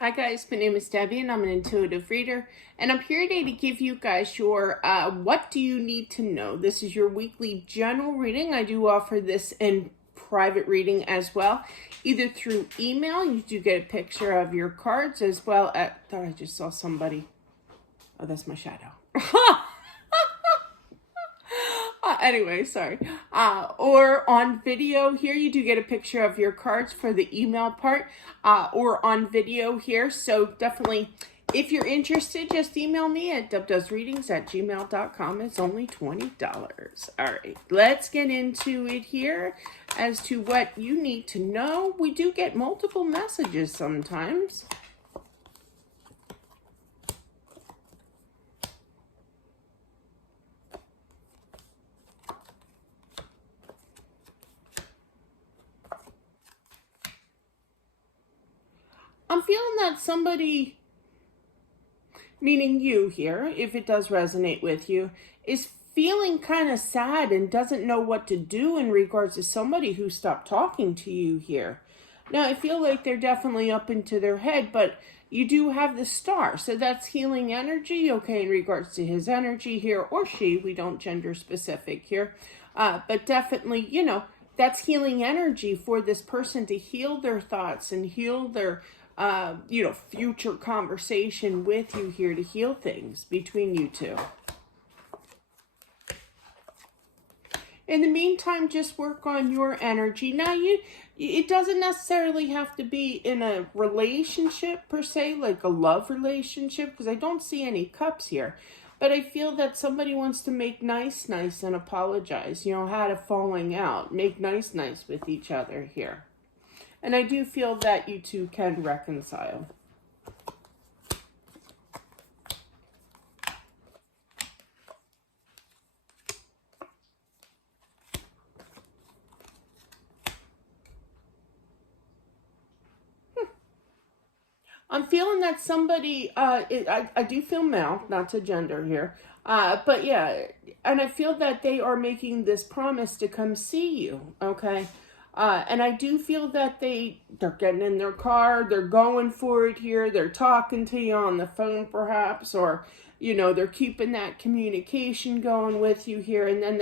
Hi guys, my name is Debbie and I'm an intuitive reader, and I'm here today to give you guys your what do you need to know. This is your weekly general reading. I do offer this in private reading as well, either through email. You do get a picture of your cards as well as, thought I just saw somebody. Oh, that's my shadow. Anyway, sorry. Or on video here, you do get a picture of your cards for the email part, or on video here. So definitely, if you're interested, just email me at dubdoesreadings@gmail.com. It's only $20. All right, let's get into it here as to what you need to know. We do get multiple messages sometimes. I'm feeling that somebody, meaning you here, if it does resonate with you, is feeling kind of sad and doesn't know what to do in regards to somebody who stopped talking to you here. Now, I feel like they're definitely up into their head, but you do have the star, so that's healing energy, okay, in regards to his energy here, or she, we don't gender specific here, but definitely, that's healing energy for this person to heal their thoughts and heal their future conversation with you here to heal things between you two. In the meantime, just work on your energy. Now, it doesn't necessarily have to be in a relationship per se, like a love relationship, because I don't see any cups here. But I feel that somebody wants to make nice and apologize, had a falling out, make nice with each other here. And I do feel that you two can reconcile. I'm feeling that somebody, I do feel male, not to gender here, but yeah, and I feel that they are making this promise to come see you, okay? And I do feel that they're getting in their car, they're going for it here, they're talking to you on the phone perhaps, or, they're keeping that communication going with you here, and then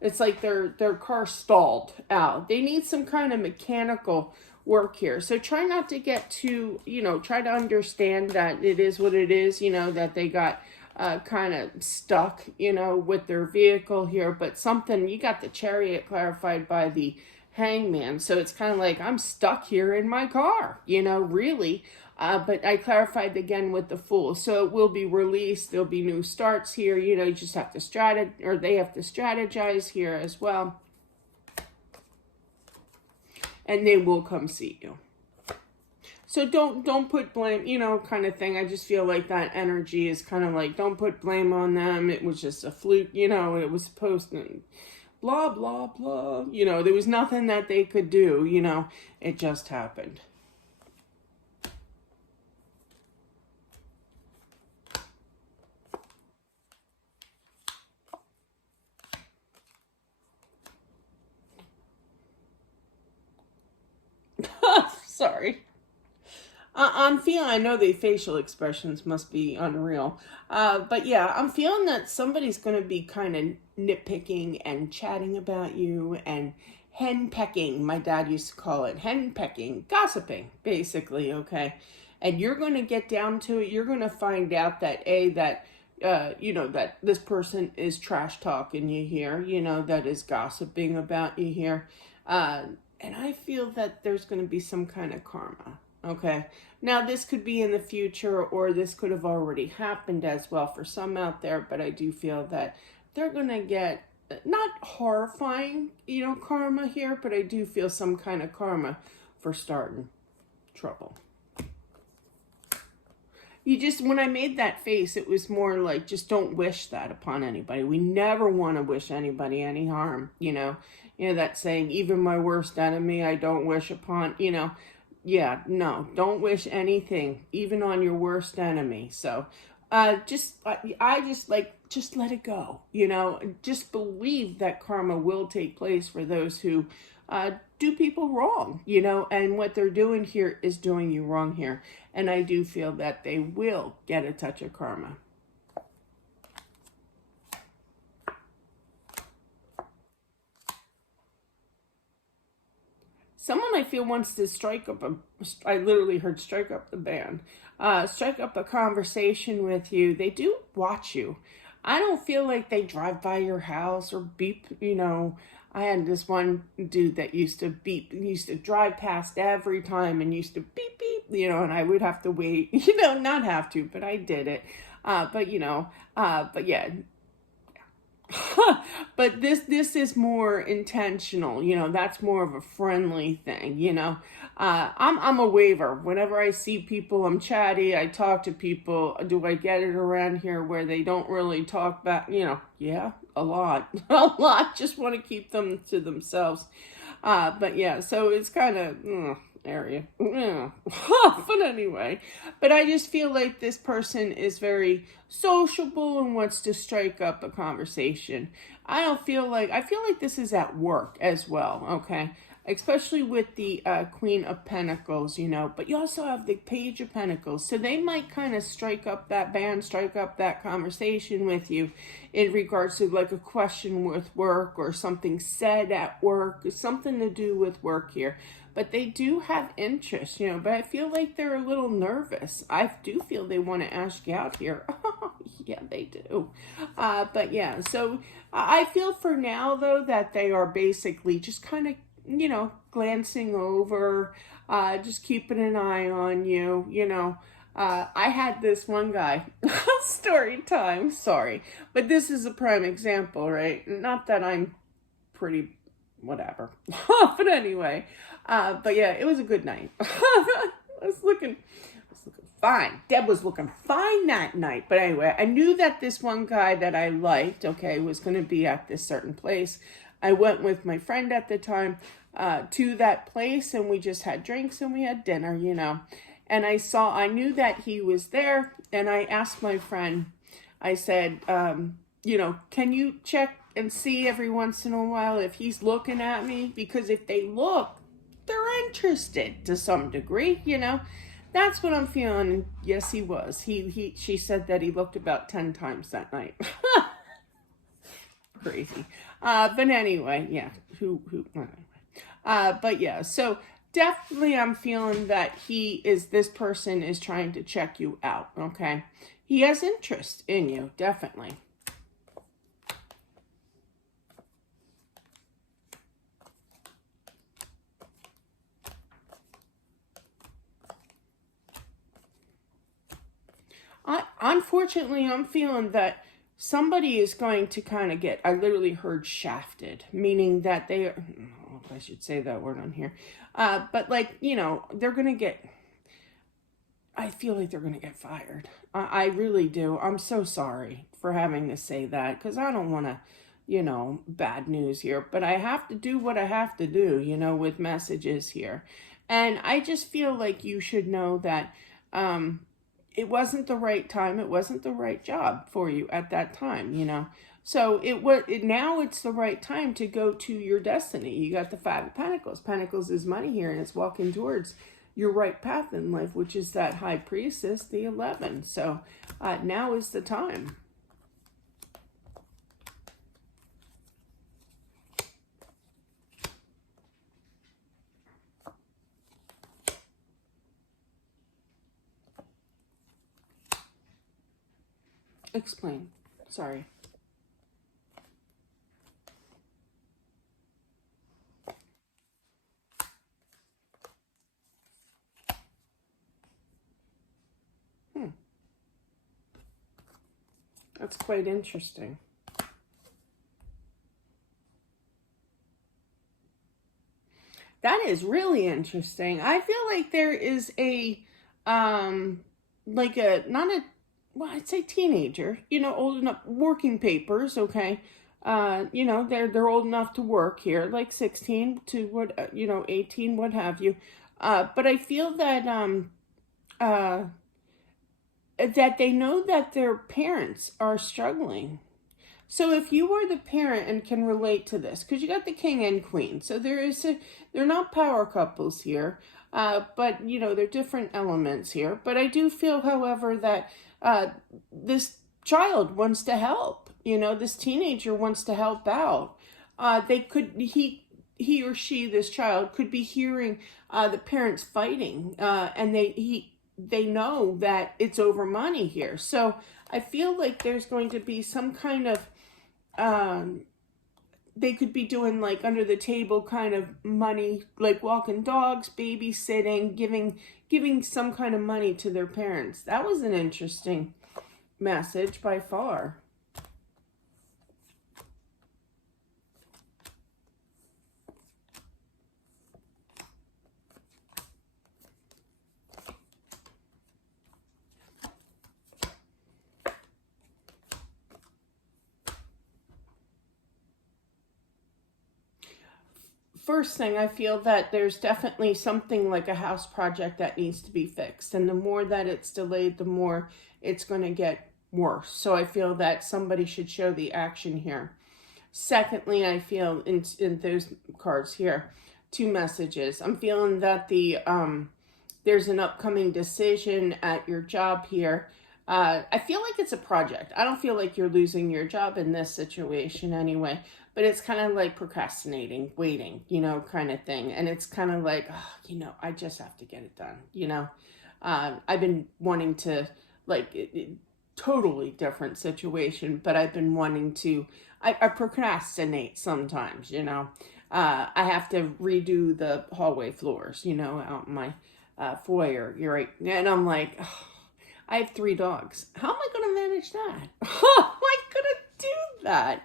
it's like their car stalled out. They need some kind of mechanical work here. So try not to get too, try to understand that it is what it is, that they got kind of stuck, with their vehicle here. But something, you got the Chariot clarified by the Hangman. So it's kind of like, I'm stuck here in my car, really. But I clarified again with the Fool. So it will be released. There'll be new starts here. You just have to they have to strategize here as well. And they will come see you. So don't put blame, kind of thing. I just feel like that energy is kind of like, don't put blame on them. It was just a fluke, it was supposed to, blah, blah, blah. There was nothing that they could do, it just happened. Sorry. I'm feeling, I know the facial expressions must be unreal. But yeah, I'm feeling that somebody's going to be kind of nitpicking and chatting about you and henpecking. My dad used to call it henpecking, gossiping, basically, okay? And you're going to get down to it. You're going to find out that, that this person is trash talking you here, that is gossiping about you here. And I feel that there's going to be some kind of karma. Okay. Now, this could be in the future, or this could have already happened as well for some out there, but I do feel that they're going to get not horrifying, karma here, but I do feel some kind of karma for starting trouble. When I made that face, it was more like, just don't wish that upon anybody. We never want to wish anybody any harm, that saying, even my worst enemy, I don't wish upon, yeah, no, don't wish anything, even on your worst enemy. So, I just let it go, just believe that karma will take place for those who do people wrong, and what they're doing here is doing you wrong here. And I do feel that they will get a touch of karma. Someone I feel wants to I literally heard strike up the band, strike up a conversation with you. They do watch you. I don't feel like they drive by your house or beep, I had this one dude that used to drive past every time and used to beep, beep, and I would have to wait, not have to, but I did it. But yeah, but this is more intentional, that's more of a friendly thing, I'm a waiver. Whenever I see people, I'm chatty, I talk to people. Do I get it around here where they don't really talk back? Yeah, a lot. A lot, just want to keep them to themselves. But yeah, so it's kind of area. But anyway, but I just feel like this person is very sociable and wants to strike up a conversation. I feel like this is at work as well, okay? Especially with the Queen of Pentacles, but you also have the Page of Pentacles. So they might kind of strike up that band, strike up that conversation with you in regards to like a question with work or something said at work, something to do with work here. But they do have interest, but I feel like they're a little nervous. I do feel they want to ask you out here. Yeah, they do. But yeah, so I feel for now, though, that they are basically just kind of, glancing over, just keeping an eye on you, I had this one guy, story time, sorry, but this is a prime example, right? Not that I'm pretty whatever. But anyway, but yeah, it was a good night. I was looking fine. Deb was looking fine that night. But anyway, I knew that this one guy that I liked, was going to be at this certain place. I went with my friend at the time to that place, and we just had drinks and we had dinner, And I knew that he was there, and I asked my friend, I said, can you check and see every once in a while if he's looking at me? Because if they look, they're interested to some degree, That's what I'm feeling. Yes, he was. She said that he looked about 10 times that night. Crazy. But anyway, yeah. But yeah, so definitely I'm feeling that this person is trying to check you out, okay? He has interest in you, definitely. Unfortunately, I'm feeling that somebody is going to kind of I literally heard shafted, meaning that they are, I should say that word on here, but like, they're going to I feel like they're going to get fired. I really do. I'm so sorry for having to say that, because I don't want to, bad news here, but I have to do what I have to do, with messages here. And I just feel like you should know that, it wasn't the right time. It wasn't the right job for you at that time, So now it's the right time to go to your destiny. You got the Five of Pentacles. Pentacles is money here, and it's walking towards your right path in life, which is that High Priestess, the 11. So now is the time. Explain. Sorry. That's quite interesting. That is really interesting. I feel like there is I'd say teenager, old enough, working papers, okay. They're old enough to work here, like 16 to 18, what have you. But I feel that, that they know that their parents are struggling. So if you are the parent and can relate to this, because you got the king and queen, so they're not power couples here, but they're different elements here. But I do feel, however, that this child wants to help. This teenager wants to help out. He or she, this child, could be hearing the parents fighting, and they know that it's over money here. So I feel like there's going to be some kind of they could be doing like under the table kind of money, like walking dogs, babysitting, giving some kind of money to their parents. That was an interesting message by far. First thing, I feel that there's definitely something like a house project that needs to be fixed. And the more that it's delayed, the more it's going to get worse. So I feel that somebody should show the action here. Secondly, I feel in those cards here, two messages. I'm feeling that there's an upcoming decision at your job here. I feel like it's a project. I don't feel like you're losing your job in this situation anyway, but it's kind of like procrastinating, waiting, kind of thing. And it's kind of like, I just have to get it done, I've been wanting to, totally different situation, but I've been wanting to, I procrastinate sometimes, I have to redo the hallway floors, out in my foyer, you're right. And I'm like, I have 3 dogs. How am I going to manage that? How am I going to do that,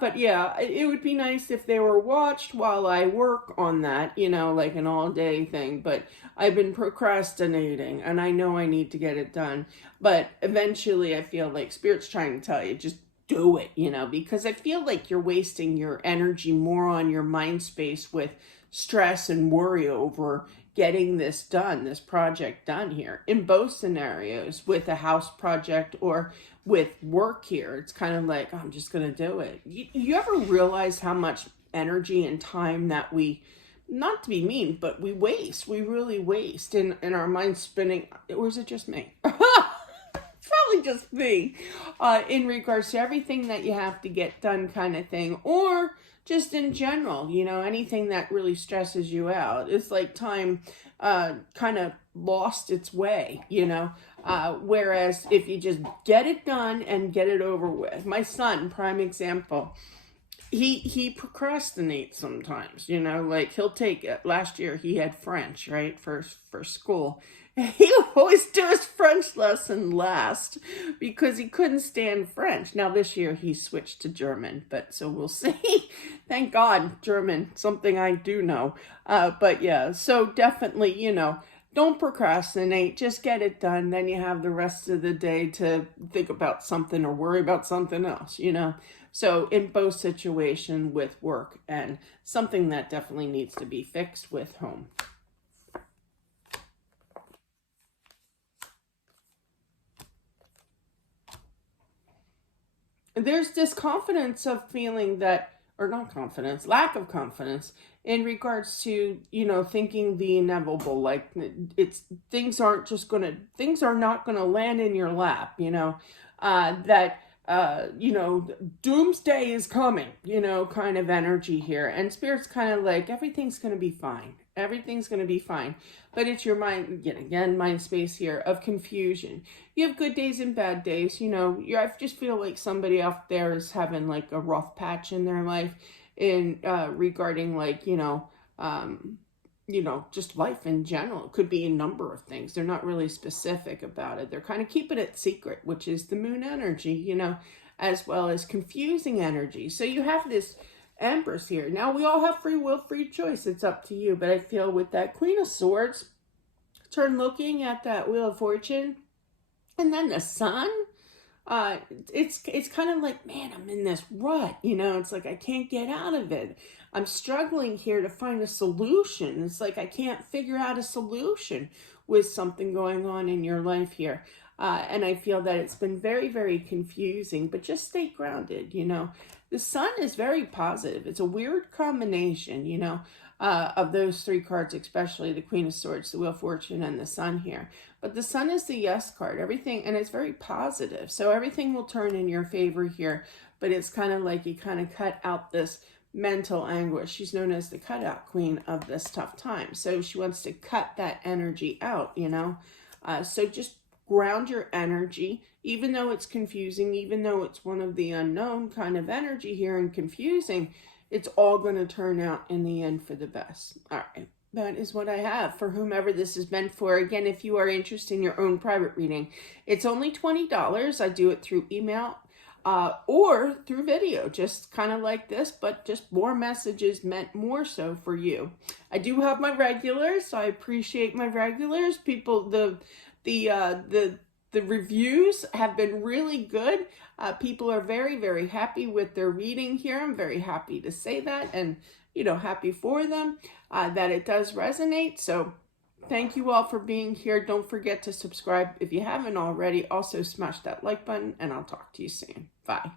But yeah, it would be nice if they were watched while I work on that, like an all day thing. But I've been procrastinating and I know I need to get it done. But eventually I feel like Spirit's trying to tell you, just do it, because I feel like you're wasting your energy more on your mind space with stress and worry over getting this done, this project done here. In both scenarios, with a house project or with work here, it's kind of like, I'm just going to do it. You ever realize how much energy and time that we, not to be mean, but we waste, we really waste in our mind spinning, or is it just me? Probably just me, in regards to everything that you have to get done kind of thing, or just in general, anything that really stresses you out. It's like time kind of lost its way, whereas if you just get it done and get it over with. My son, prime example, he procrastinates sometimes, like he'll take it. Last year he had French, right, for school. He would always do his French lesson last because he couldn't stand French. Now this year he switched to German, but so we'll see. Thank God, German, something I do know. But yeah, so definitely, don't procrastinate, just get it done. Then you have the rest of the day to think about something or worry about something else, So in both situations with work and something that definitely needs to be fixed with home. There's this confidence of feeling that, or not confidence, lack of confidence in regards to, thinking the inevitable, like things are not going to land in your lap, that, doomsday is coming, kind of energy here. And Spirit's kind of like, everything's going to be fine. Everything's going to be fine. But it's your mind, yet again, mind space here of confusion. You have good days and bad days. I just feel like somebody out there is having like a rough patch in their life in regarding like, just life in general. It could be a number of things. They're not really specific about it. They're kind of keeping it secret, which is the moon energy, as well as confusing energy. So you have this Empress here. Now we all have free will, free choice. It's up to you. But I feel with that Queen of Swords, turn looking at that Wheel of Fortune, and then the Sun. It's kind of like, man, I'm in this rut. It's like I can't get out of it. I'm struggling here to find a solution. It's like I can't figure out a solution with something going on in your life here. And I feel that it's been very, very confusing, but just stay grounded, you know. The sun is very positive. It's a weird combination, you know, of those three cards, especially the Queen of Swords, the Wheel of Fortune, and the Sun here. But the Sun is the yes card, everything, and it's very positive. So everything will turn in your favor here, but it's kind of like you kind of cut out this mental anguish. She's known as the cutout queen of this tough time. So she wants to cut that energy out, you know. So just ground your energy, even though it's confusing, even though it's one of the unknown kind of energy here and confusing, it's all going to turn out in the end for the best. All right. That is what I have for whomever this is meant for. Again, if you are interested in your own private reading, it's only $20. I do it through email or through video, just kind of like this, but just more messages meant more so for you. I do have my regulars, so I appreciate my regulars. People, the reviews have been really good. People are very, very happy with their reading here. I'm very happy to say that, and, you know, happy for them that it does resonate. So thank you all for being here. Don't forget to subscribe if you haven't already. Also smash that like button, and I'll talk to you soon. Bye.